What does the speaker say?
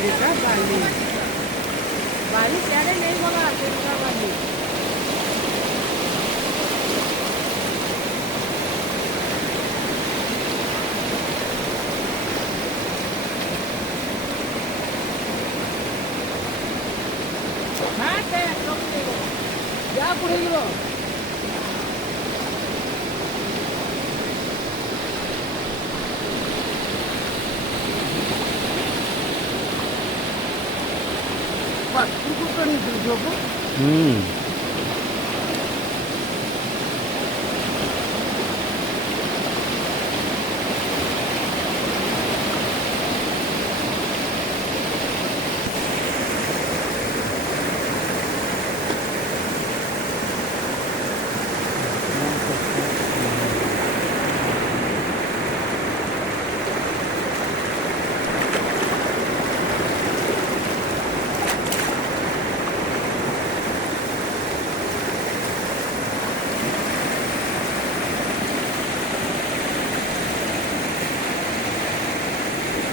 का बाली बाली त्याने नाही बघा दुर्गा बाली हा ते या पुढे गेलो बस तू कुठं निघतो